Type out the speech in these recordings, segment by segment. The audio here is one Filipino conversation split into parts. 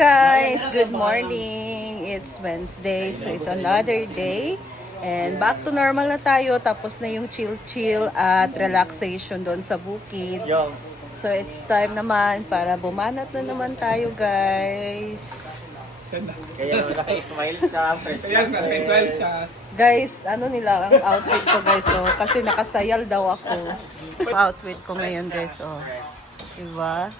guys! Good morning! It's Wednesday, so it's another day. And back to normal na tayo. Tapos na yung chill-chill at relaxation doon sa bukid. So it's time naman para bumanat na naman tayo, guys. Kaya naka-smile siya. Kaya naka-smile siya. Guys, ano nila ang outfit ko, guys, oh. Kasi nakasayal daw ako. Outfit ko ngayon, guys, oh. Diba?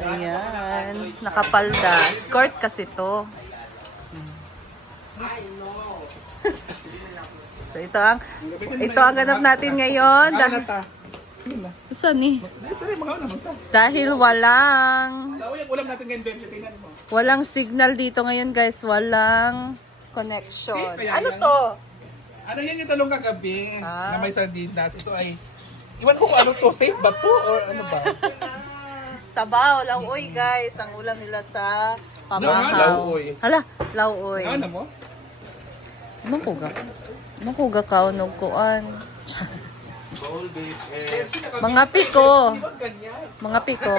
Ayan. Nakapalda. Skirt kasi to. So ito ang ganap natin ngayon. Saan eh? Dahil Ulam natin ngayon, Bebe. Tingnan mo. walang signal dito ngayon, guys. Walang connection. Safe kaya Ano yan? to? Ano yan yung talong kagabi Ah. na may sardinas? Ito ay, iwan ko kung ano to, safe ba to? Or ano ba? Sabaw, lauoy, guys. Ang ulam nila sa pamahaw. Lauoy. Hala, lauoy. Ano mo? Makuga ka, unog kuan. Mga piko. Mga piko.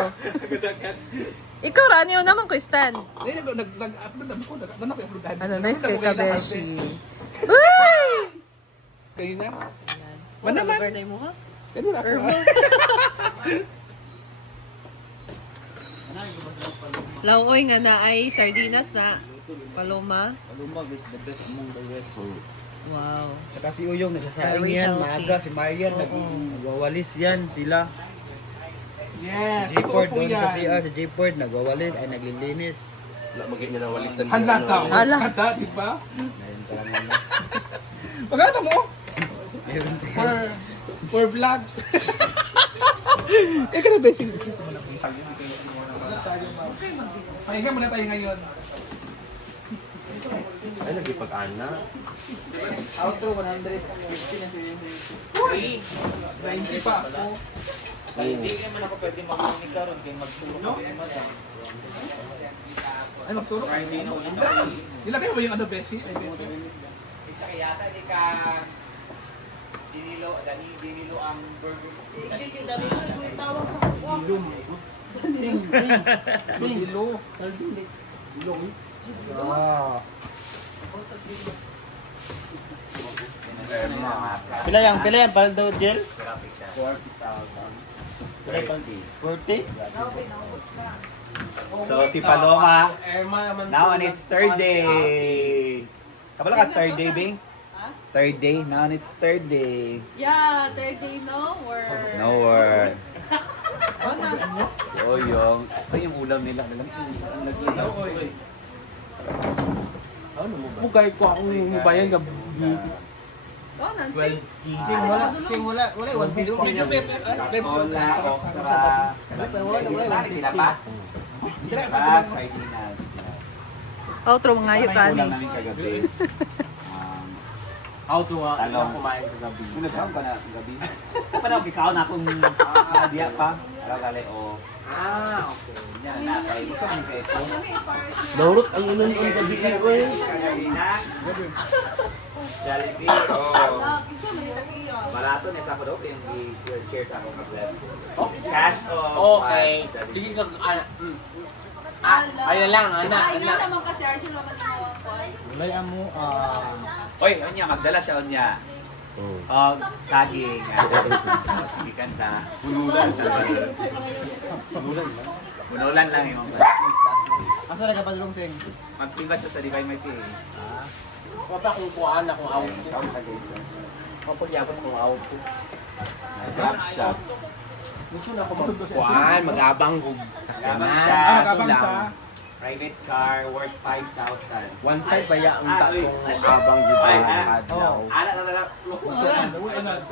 Ikaw, Rani, yun naman ko stand. Nag-upload lang ako. Nag-upload. Ano, nice kay Kabeshi. Uy! Kayo na? Ano naman? Mo, ha? Ganun ako. Lauoy nga na ay sardinas na. Paloma. Palumag is the best among the rest. Wow. Saka si Uyong nagsasaing Very yan. healthy. Maaga si Marian. Oo. Nagwawalis yan sila. Yes, J-Port totoo po doon sa yan. CR. Sa J-Port nagwawalis ay naglilinis. Handa daw. Hala. Handa, di ba? Ngayon pa lang na. Magkano mo? Meron tayo. For vlog. Eh, kaya basic. Pahinga muna tayo ngayon. Ay, nagipag-ana. Outro 150 na si Uy! 90 pa ako. Hindi naman ako pwede mag-unika ron. Kaya magtulong kasi ni Madam. Ay, magturo. Friday na ulit ako. Nilagay mo ba yung ano, Bessie? Ay, Bessie. Dinilo ang burger. Dilo. Pila yan, paldo gel? 40? So, si Paloma, now on it's third day. Kabala ka, third day, Bing? Third day, now on it's third day. Yeah, third day, no word. No word. Oh, na. Si Oyong, ito yung ulam nila. Bugay ko akong bayan ng Oh, Nancy. Wala, 150. Hola, okra. Tinapa? Tinapa, sardinas. Outro, mga Ito ayot, yung ani. ulam namin kagabi. How to talong kumain kagabi. Nagkaon ka na kagabi. Parang ikaw na akong diya pa. Gali o. Okay. Yan na. Kaya gusto kong peso. Daurot ang inon ang gabi ko eh. Jollibee. Oh. Ito, may takiyo. Barato na sa ako daw. Yung i-share sa akong ka-bless. Cash o. Okay. Sige ka, ayun lang, Ay, nga naman kasi Arjun naman yung mga koy. Wala mo, Oy, Onya, magdala siya Onya. Saging. Ikan sa punulan. Punulan lang yung asa na kapadulong ting? magsimba siya sa Divine Mercy. wala kong kuhaan akong auto. Papagyabot kong auto. Grab shop. Gusto na ako magkuhaan, mag-abang kong Yabang sakyanan. siya. Nagabang siya. Private car worth 5,000. 1.5 baya ang takong Ay, abang dito ay, ang ah. adlaw. Ala na lang.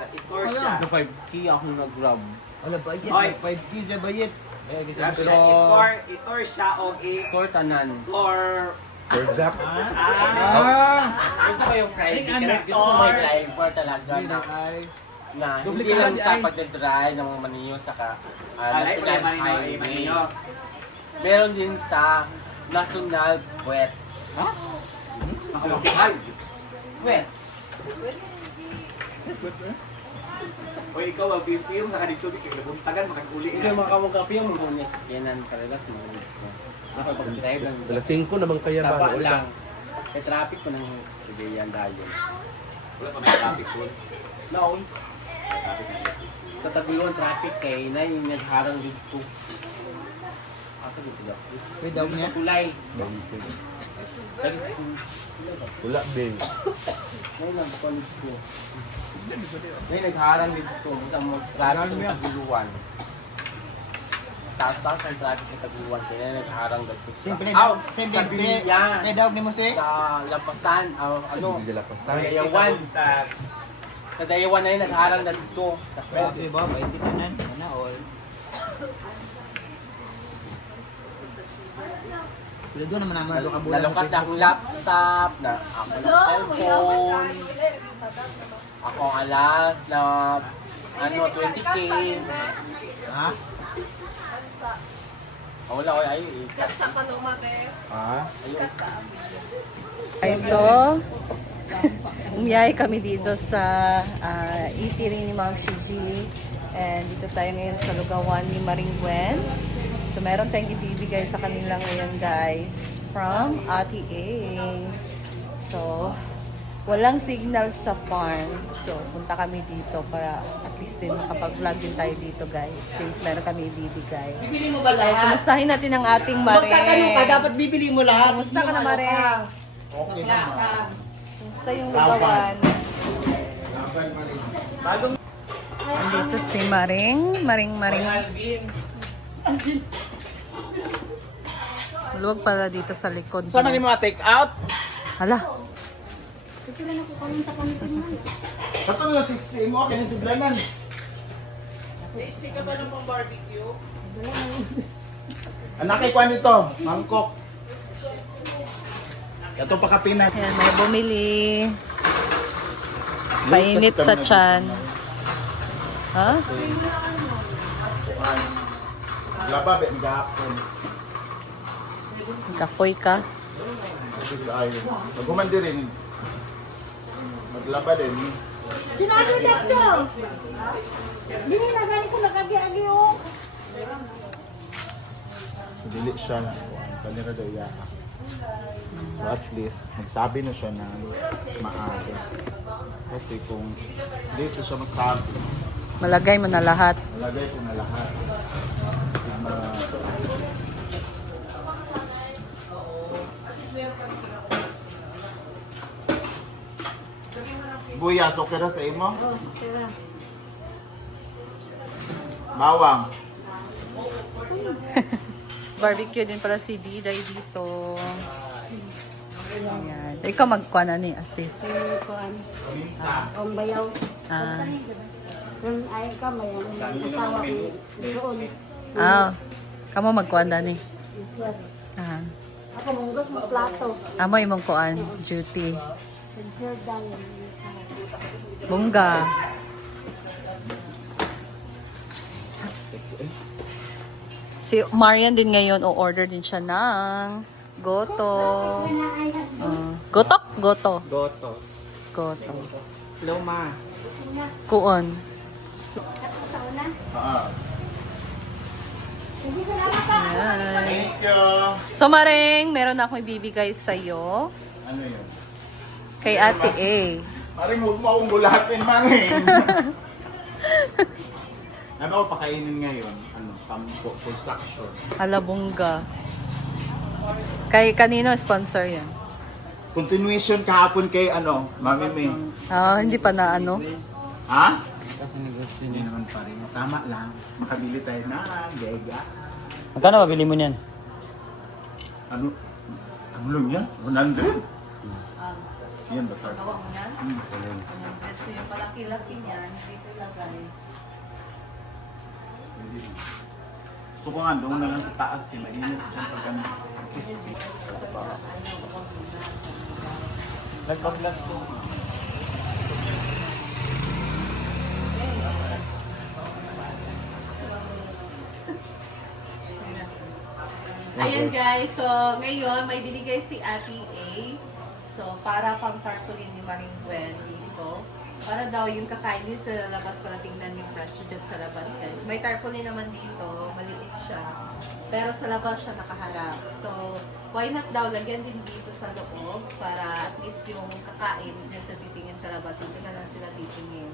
Itor siya. 5K akong nag-grab. Wala bayit, Oy. 5K na bayit. Grab siya. Itor siya o Tor tanan. or Exact. Gusto ko yung private kasi gusto ko may driver talaga na hindi lang sa pagdadrive ng mga maniyo sa national highway. Meron din sa national wets. Wets. O ikaw, mag-film sa kanito, di kayo nabuntagan, makag-uli Hindi mga kamukha yung mga unes. Yanan talaga sa mga unes ko. Nakapag-drive lang. Alas 5 naman kaya ba? Saba lang. May traffic ko ng Cagayan dayon. Wala pa may traffic po. Noon. Sa Tagluan traffic kay na yung nagharang dito. Asa dito daw? Wait, daw niya? Sa kulay. Lagi sa Wala, Ben. Ngayon lang, college ko. Ngayon nagharang dito sa mga traffic ng Tagluan. Taas-taas ang traffic sa Tagluan. Kaya nagharang dito sa... sa Bilya. Kaya daw ni mo si? Sa Lampasan. Ano? Hindi nila pa Sa Dayawan. Sa Dayawan na yun, nagharang na dito. Sa Grabe ba? May tikanan. Ano all? Pero doon naman naman ito kabulan. Nalungkat na akong laptop, na ako ng cellphone. Ako ang alas na 20K. Ha? Wala ko ay Ah? Ay, so, umiyay kami dito sa eatery ni Ma'am Shiji. And dito tayo ngayon sa lugawan ni Maring Gwen. So, meron tayong ibibigay sa kanila ngayon, guys, from Ate A. So, walang signal sa farm. So, punta kami dito para at least din makapag-vlog din tayo dito, guys. Since meron kami ibibigay. Bibili mo ba So, kumustahin natin ang ating Maring. Magtatanong ka, dapat bibili mo lahat. Kumusta ka na, Maring? Okay naman. Kumusta yung lugawan? Andito si Maring. Maring. Maluwag pala dito sa likod. Saan mo take out? Hala. Saan lang 60 mo? Kaya si Blanan. Stick ka ba ng pang barbecue? Anak kay Kwan ito, mangkok. Ito pa kapinas. Ayan, may bumili. Painit sa tiyan. Ha? Laba, bet, gahapon. Kapoy ka. Ay, magumandi rin. Maglaba din. Sinabi lang to. Hindi na gani ko nakagi-agi oh. Dili siya. Kanira daw iya. So at least, nagsabi na siya na maaga. Kasi kung dito siya magsabi, Malagay mo na lahat. nalagay ko na lahat. Kasi Buyas, okay ra sa imo? Bawang. Barbecue din pala si Diday dito. Ayan. Ikaw magkuha na ni assist. Kuan. Ang bayaw. Ah. Kung ay ka may asawa ko doon. Ah. Kamo magkuha na ni. Sir. Ah. Ako munggos mo plato. Amo imong kuan duty. Sir dan. Bongga. Si Marian din ngayon o-order din siya ng goto. Gotok? Goto. Goto. Goto. Loma. Kuon. Sige, salamat pa. Ayan. Thank you. So Maring, meron na akong ibibigay sa'yo. Ano yun? Kay Ate A. Maring, huwag mo akong gulatin, Maring. Ano ako pakainin ngayon? Ano, sampo, construction. Alabongga. Kay kanino sponsor yan? Continuation kahapon kay ano, Mami May. Ah, hindi pa na ano. Ha? Kasi negosyo niya naman pa rin. Tama lang. Makabili tayo na gega. Magkano mabili mo niyan? Ano? Ano lang yan? 100? Yan ba tayo? Gawa mo yan? So yung malaki-laki niyan, dito ilagay. Gusto ko nga, doon na lang sa taas. Mainit siya pag ano. Crispy. Nagpag-vlog ko. Ayan guys, so ngayon may binigay si Ate A. So para pang tarpaulin ni Maring Gwen dito. Para daw yung kakain din sa labas para tingnan yung fresh dyan sa labas guys. May tarpaulin naman dito, maliit siya. Pero sa labas siya nakaharap. So, why not daw lagyan din dito sa loob para at least yung kakain na sa titingin sa labas, hindi na lang sila titingin.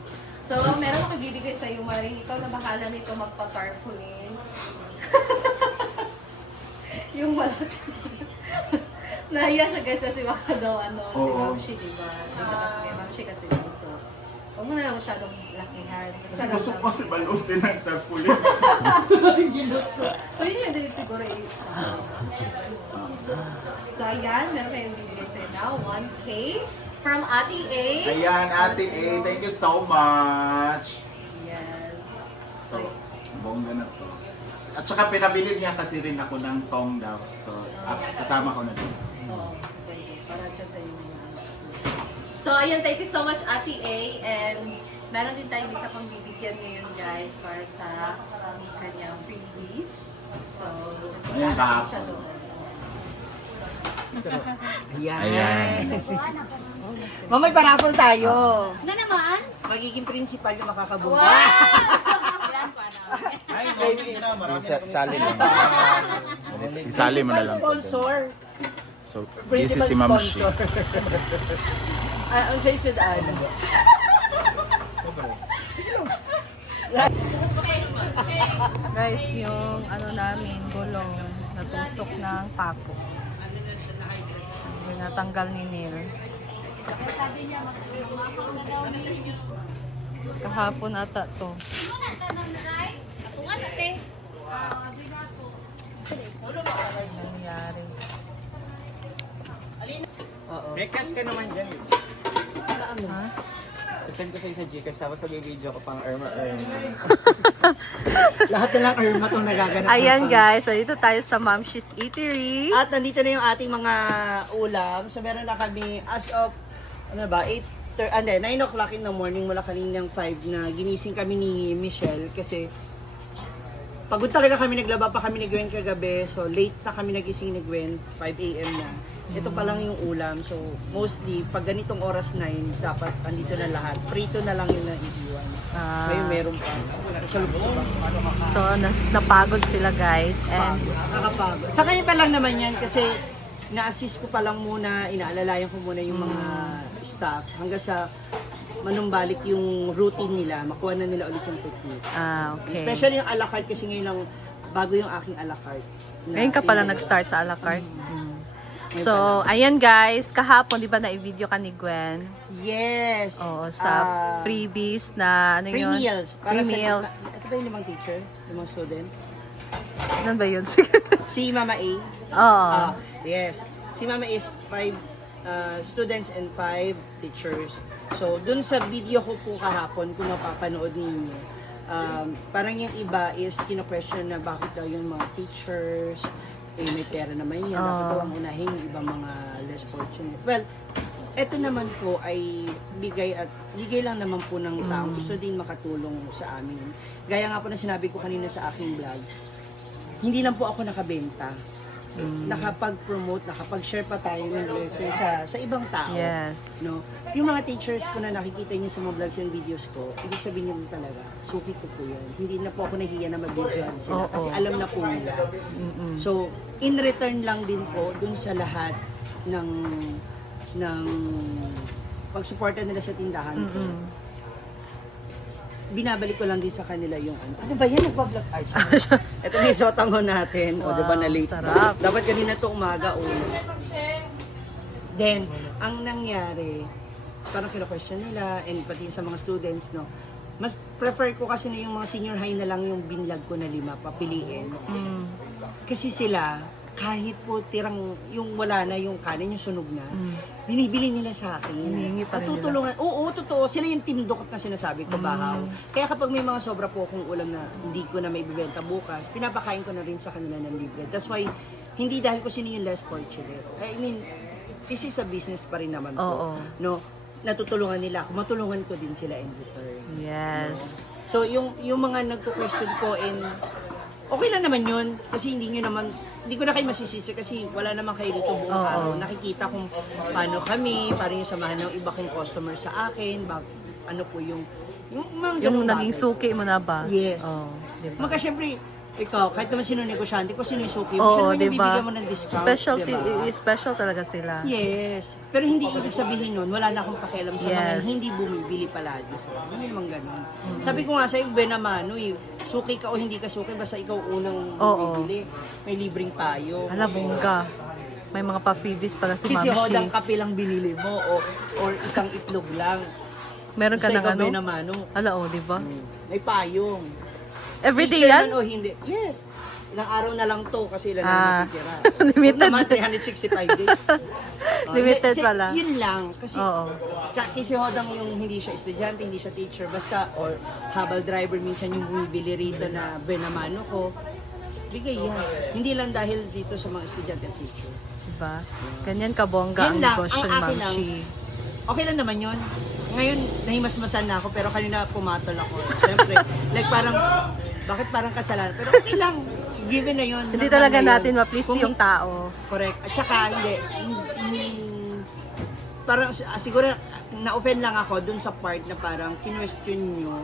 So, meron ako ibibigay sa iyo, Marie. Ikaw na bahala nito magpa-tarpaulin. Yung malaki. Nahiya siya guys kasi baka daw si Mamshi, diba? Dito kasi may Mamshi kasi dito. Huwag mo na lang masyadong lakihan. Kasi gusto ko si balutin ng tarpaulin. Pwede nyo din siguro So ayan, meron kayong bibigay sa'yo now. 1K from Ate A. Ayan, Ate A, thank you so much. Yes. So, bongga na to. At saka pinabili niya kasi rin ako ng tong daw. So, kasama ko na din. Oo, pwede. Para dyan sa inyo. So, ayan, thank you so much, Ate A. And meron din tayong isa pang bibigyan ngayon, guys, para sa kanyang freebies. So, Ayan, lalagay siya doon. Ayan. Mamay parapol tayo. Na naman? Magiging principal yung makakabunga. Ay, okay na. Marami na Isali mo. Isali mo na lang. Sponsor. So, this is Principal si Ma'am Shi. sponsor. Ang sa'yo sudaan. Guys, yung ano namin, gulong, natusok ng pako. Natanggal ni Neil. Kahapon ata to. Nangyari. May cash ka naman dyan. Ha? Send ko sa'yo sa Gcash, tapos mag-video ko pang Irma. Lahat na lang Irma itong nagaganap. Ayan guys, so dito tayo sa Mamshi's Eatery. At nandito na yung ating mga ulam. So meron na kami as of, 9 o'clock in the morning mula kaninang 5 na ginising kami ni Michelle kasi pagod talaga kami, naglaba pa kami ni Gwen kagabi. So late na kami nagising ni Gwen, 5 a.m. na. Ito pa lang yung ulam. So mostly, pag ganitong oras 9, dapat andito na lahat. Prito na lang yung naiiwan. Ngayon meron pa. So napagod sila guys. And Nakakapagod. Sa kanya pa lang naman yan kasi na-assist ko pa lang muna, inaalalayan ko muna yung mga staff hanggang sa manumbalik yung routine nila, makuha na nila ulit yung technique. okay. Especially yung a la carte kasi ngayon lang bago yung aking a la carte. Ngayon ka pala nag-start sa a la carte. So, ayan guys, kahapon di ba na-video ka ni Gwen? Yes! Oo, sa freebies na ano free yun? meals. Free meals. Ito ba yung limang teacher? Limang student? Ano ba yun? Si Mama A? Oo. Yes. Si Mama is 5 students and 5 teachers. So, dun sa video ko po kahapon, kung mapapanood ninyo, parang yung iba is kino-question na bakit daw yung mga teachers, may pera naman yan, bakit daw ang unahin yung ibang mga less fortunate. Well, eto naman po ay bigay lang naman po ng taong gusto din makatulong sa amin. Gaya nga po na sinabi ko kanina sa aking vlog, hindi lang po ako nakabenta. Nakapag-promote, nakapag-share pa tayo ng blessing sa ibang tao. Yes. No? Yung mga teachers po na nakikita niyo sa mga vlogs and videos ko, ibig sabihin niyo talaga, suki ko po yun. Hindi na po ako nahiya na mag-videoan sila kasi alam na po nila. So, in return lang din po dun sa lahat ng pagsuporta nila sa tindahan ko. Binabalik ko lang din sa kanila yung ano ba yan, nagpa-vlog? Ay, ito na yung sotango natin. O, diba na late sarap. pa. Dapat kanina to umaga. Then, ang nangyari, parang kina-question nila and pati sa mga students, no, mas prefer ko kasi na yung mga senior high na lang yung binlog ko na 5, papiliin. Kasi sila, kahit po tirang yung wala na yung kanin, yung sunog na, binibili nila sa akin. Hinihingi pa rin Tutulungan. Oo, totoo. Sila yung tindukot na sinasabi ko, bahaw. Kaya kapag may mga sobra po akong ulam na hindi ko na may bibenta bukas, pinapakain ko na rin sa kanila ng libre. That's why, hindi dahil ko sino yung less fortunate. I mean, this is a business pa rin naman po. Oo. No? Natutulungan nila ako, matulungan ko din sila in return. Yes. So, yung mga nagko-question ko okay lang naman yun kasi hindi ko na kayo masisisi kasi wala naman kayo dito buong araw. Nakikita kung paano kami, paano yung samahan ng iba kong customer sa akin, ano po yung mga Yung ganung naging bagay. suki mo na ba? Yes. Oh, diba? Maka syempre, ikaw, kahit naman sino negosyante, kung sino yung suki mo, Oo, syempre diba? bibigyan mo ng discount. Specialty, diba? special talaga sila. Yes. Pero hindi ibig sabihin nun, wala na akong pakialam sa mga Yes. hindi bumibili palagi sa akin. Hindi naman ganun. Sabi ko nga sa'yo, Benamano, suki ka o hindi ka suki, basta ikaw unang Oo. bumibili. May libreng payo. Ala, bongga. May mga pa-freebies pala si Kasi Ma'am hodang Shi. kape lang binili mo or isang itlog lang. Meron ka Basta ng ikaw, ano? Benamano, Ala, oh, di ba? may payong. Everyday Teacher yan? man o hindi. Yes. Ilang araw na lang to kasi ilan na Ah. natitira. Limited. Huwag naman, 365 days. Limited Kasi pala. Yun lang. Kasi, Oo. kasi hodang yung hindi siya estudyante, hindi siya teacher, basta, or habal driver, minsan yung bumibili rito na Benamano ko, bigay yan. Hindi lang dahil dito sa mga estudyante at teacher. Diba? Ganyan kabongga ang Yun lang, negosyo ang ni akin Ma'am lang. Shi. Okay lang naman yun. Ngayon, nahimasmasan na ako, pero kanina pumatol ako. Siyempre, like parang, bakit parang kasalanan? Pero okay lang. Given na yun. Hindi normal talaga na yun. natin ma-please Kung- yung tao. Correct. At saka, hindi. Parang, siguro, na-offend lang ako dun sa part na parang kinwestiyon nyo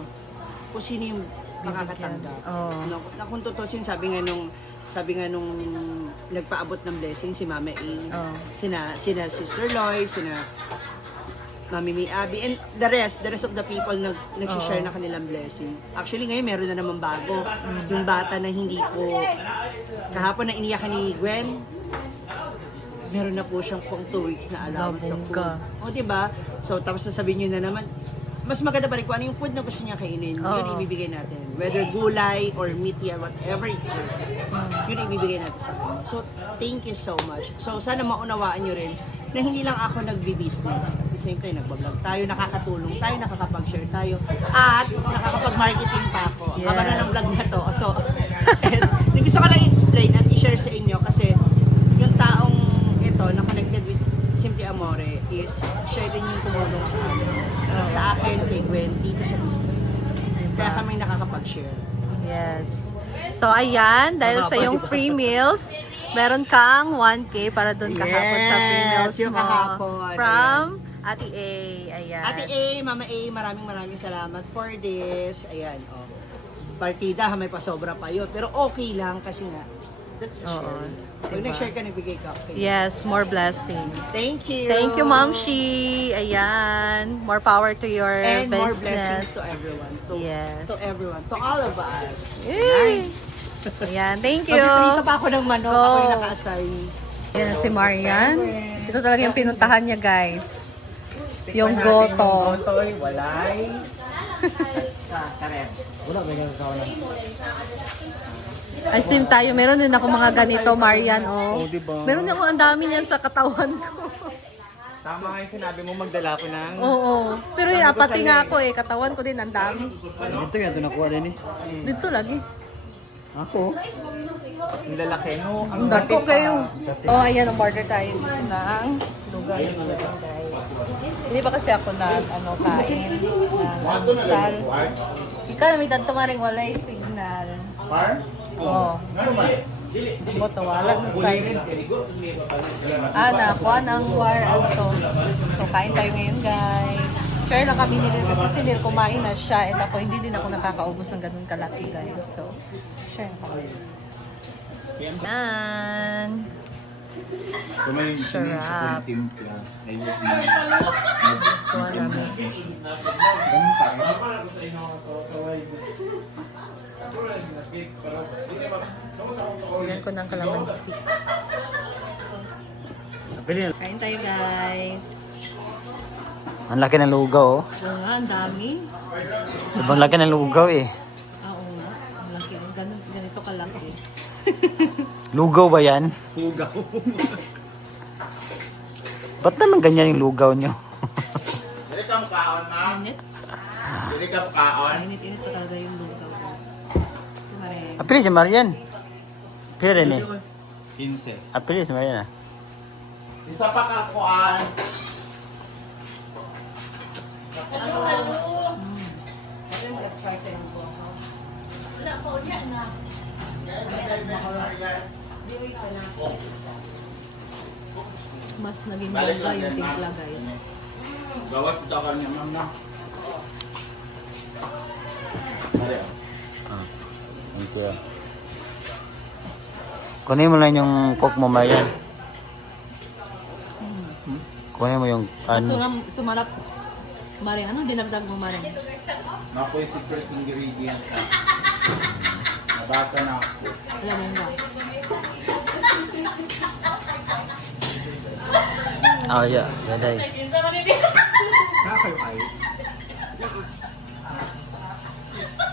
kung sino yung makakatanggap. Oo. Na kung tutusin, sabi nga nung nagpaabot ng blessing si Mama A, Oo. sina Sister Loy, sina Mami May Abby, and the rest of the people nag-share na kanilang blessing. Actually, ngayon meron na naman bago. Yung bata na hindi po, kahapon na iniyakan ni Gwen, meron na po siyang pang 2 weeks na allowance sa food. Labongga. O, diba? So, tapos sasabihin nyo na naman, mas maganda pa rin kung ano yung food na gusto niya kainin, yun Oo. ibibigay natin. Whether gulay or meat yan, whatever it is, yun ibibigay natin sa kanya. So, thank you so much. So, sana maunawaan nyo rin na hindi lang ako nagbi-business. At the same time, nagbablog tayo, nakakatulong tayo, nakakapag-share tayo, at nakakapag-marketing pa ako. Yes. Haba na ng vlog na to. So, and, yung gusto ko lang i-explain at i-share sa inyo kasi yung taong ito na connected with Simply Amore is siya din yung tumulong sa akin. Sa akin, kay Gwen, dito sa business. Kaya kami nakakapag-share. Yes. So, ayan, dahil sa yung free meals, meron kang 1K para doon kahapon sa free Yes, meals yung mo. kahapon. From Ate A. Ayan. Ate A, Mama A, maraming salamat for this. Ayan, oh. Partida, may pasobra pa yun. Pero okay lang kasi nga, that's a Oo, share. Pag diba? nag-share ka, nagbigay ka. Okay. Yes, more blessing. Thank you. Thank you, Ma'am Shi. Ayan. More power to your And more blessings business. to everyone. To, Yes. to everyone. To all of us. Yay! Ayan, thank you. Magpiprito pa ako ng manok. Go. Ako yung naka-assign. Ayan, si Marian. Ito talaga yung pinuntahan niya, guys. Yung goto. Toy, walay. Ay, sim tayo. Meron din ako mga ganito, Marian, oh. Meron din ako ang dami niyan sa katawan ko. Tama nga yung sinabi mo, magdala ko ng... Oo. Pero yung apati nga ako eh. Katawan ko din ang dami. Dito yan, ito nakuha din eh. Dito lagi. Ako? Ang lalaki, no? Ang dako kayo. Oh, ayan, umorder tayo dito ng lugar. Hindi ba kasi ako kain ng almusal. Ika na may tanto maring walay signal. Oh. Bot na wala na sign. Nakuha ng wire to. So, kain tayo ngayon, guys. Share lang kami nila kasi si Nil kumain na siya and ako hindi din ako nakakaubos ng ganun kalaki, guys. So, share kami. Yan. Kumain Sarap. sa timpla. Ayun na. Gusto namin. Ganun tayo. Yan ko ng kalamansi. Kain tayo, guys. Ang laki ng lugaw, oh. Oo nga, ang dami. Sobrang laki ng lugaw, eh. Oo nga. Ang laki. Ganito kalaki. Lugaw ba yan? Lugaw. Ba't naman ganyan yung lugaw nyo? Dili ka makaon, ma. Init. Dili ka makaon. Init pa talaga yung lugaw, guys. Kumare. Apili si Marian. Pila rin eh. 15. Apili si Marian, ah. Isa pa ka kuan. Mas naging ganda yung timpla, guys. Gawas ito ka niya, ma'am na. Kuya. Kunin mo lang yung coke mo, Marian. Kunin mo yung ano. Sumarap. Maring, ano dinagdag mo, Maring? Ako yung secret ingredients na. Nabasa na ako. Alam mo ba? Oh, yeah. Gaday. Nakakayo kayo.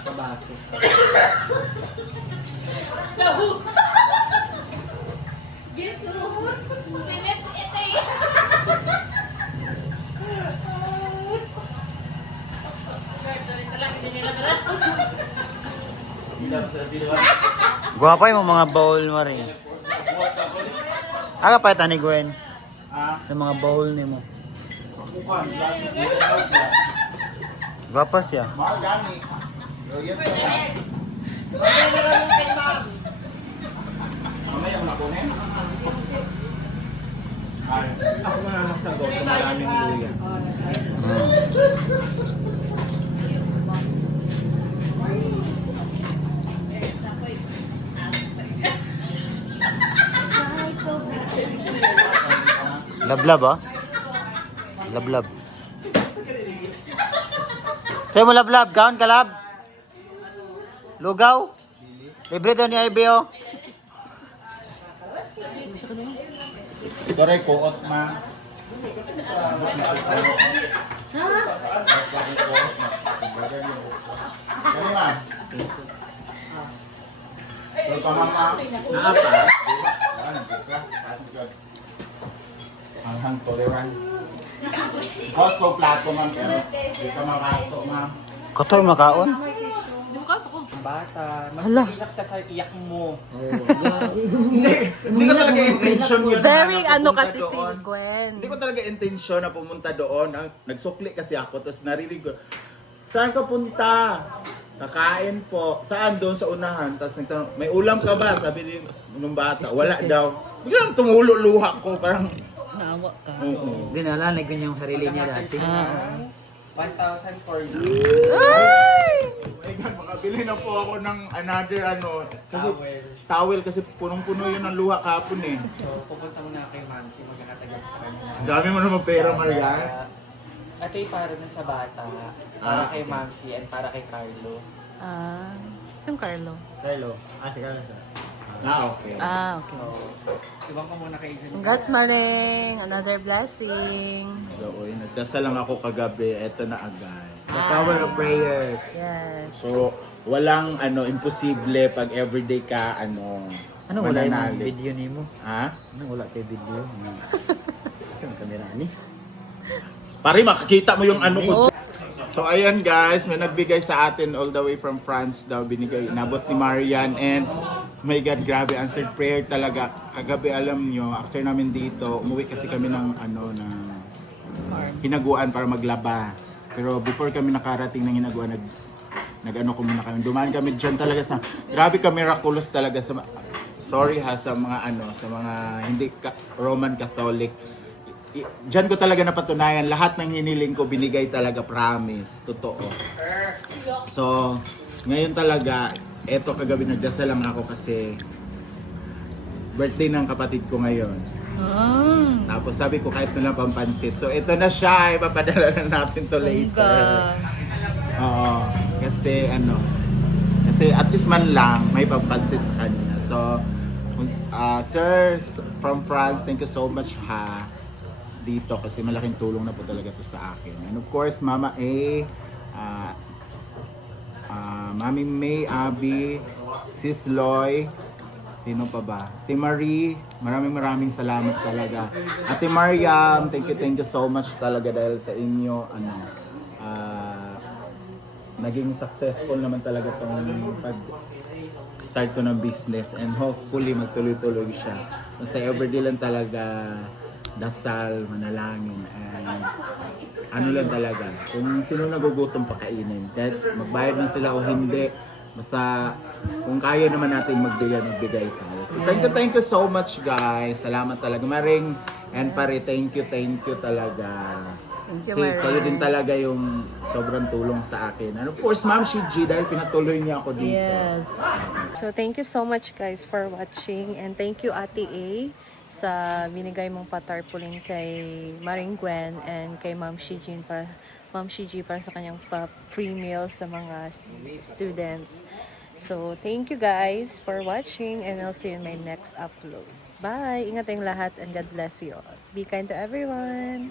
Pabaso. Guwapa yung mga bowl, Maring. Aga pa ito ni Gwen. Ah, Yung mga bowl ni mo. bukan. Guwapa siya. Mahal gani. Oh, yes, sir. Mamaya ako nakunin. Ay, Ako mananaksagot kung maraming luya. Lablab, ah. Lablab. Sa'yo mo lablab. Kaon ka, lab. Lugaw. Libre daw ni Ivy, oh. ito rin kuot ma. Kani ma. Terus sama ma. Naapa? Hanghang tolerance. Cost ko plato ma'am pero di ka makasok ma'am. Katoy makaon. Bata. Mas Hala. iyak sa iyak mo. Hindi ko talaga intention yun. Very na ano napunta kasi si doon. Gwen. Hindi ko talaga intention na pumunta doon. Nagsukli kasi ako, tapos narinig ko, saan ka punta? Kakain po. Saan? Doon sa unahan. Tapos nagtanong, may ulam ka ba? Sabi ni nung bata. Wala daw. Biglang tumulo luha ko. Parang, Naawa ka. oo. Hindi nalalag yung sarili niya dati. 1,000 for you. Oh my God, makabili na po ako ng another ano. Kasi, towel kasi punong-puno yun ng luha kapon eh. So, pupunta muna kay Mansi. Magkakatagap sa kanya. Ang dami mo naman pera, Marian. Ito yung para dun sa bata. Para kay Mansi and para kay Carlo. Ah, siyang Carlo. Carlo. Ah, si Carlo. Okay. Ah, okay. So, ibang ko muna kay Jen. Congrats, Maring. Another blessing. Gawin. Nagdasal lang ako kagabi. Eto na agad. The power of prayer. Yes. So, walang ano, imposible pag everyday ka, ano, Ano wala yung mananalig. video ni mo? Ha? Ano wala kay video? Kasi ang kamera ni. Pare, makikita mo yung ano ko. So, ayan guys, may nagbigay sa atin all the way from France daw, binigay, inabot ni Marian, and my God, grabe, answered prayer talaga. Kagabi, alam nyo, after namin dito, umuwi kasi kami ng ano, ng hinaguan para maglaba. Pero before kami nakarating ng hinaguan, nag-ano ko muna kami. Dumaan kami dyan talaga sa, grabe ka miraculous talaga sa, sorry ha, sa mga ano, sa mga hindi Roman Catholic. Diyan ko talaga napatunayan, lahat ng hiniling ko binigay talaga, promise, totoo. So, ngayon talaga, eto kagabi nagdasal lang ako kasi birthday ng kapatid ko ngayon. Tapos sabi ko kahit na lang pampansit. So ito na siya, ipapadala na natin to later. Oo, kasi ano, kasi at least man lang may pampansit sa kanya. So, sir from France, thank you so much ha dito kasi malaking tulong na po talaga to sa akin. And of course, Mama A, Mami May, Abby, Sis Loy, sino pa ba? Ate Marie, maraming salamat talaga. Ate Mariam, thank you so much talaga dahil sa inyo, ano, naging successful naman talaga tong pag-start ko ng business and hopefully magtuloy-tuloy siya. Basta everyday lang talaga, dasal, manalangin, and ano lang talaga, kung sino nagugutom pakainin, kahit magbayad na sila o hindi, basta kung kaya naman natin magbigay tayo. So, thank you so much guys, salamat talaga Maring, and pare, thank you talaga. Thank you, Kasi kayo din Marian. talaga yung sobrang tulong sa akin. And of course, Ma'am Shiji, dahil pinatuloy niya ako dito. Yes. So, thank you so much guys for watching. And thank you, Ate A, sa binigay mong patarpaulin kay Maring Gwen and kay Ma'am Shiji para sa kanyang free meals sa mga students. So, thank you guys for watching and I'll see you in my next upload. Bye! Ingat tayong lahat and God bless you all. Be kind to everyone!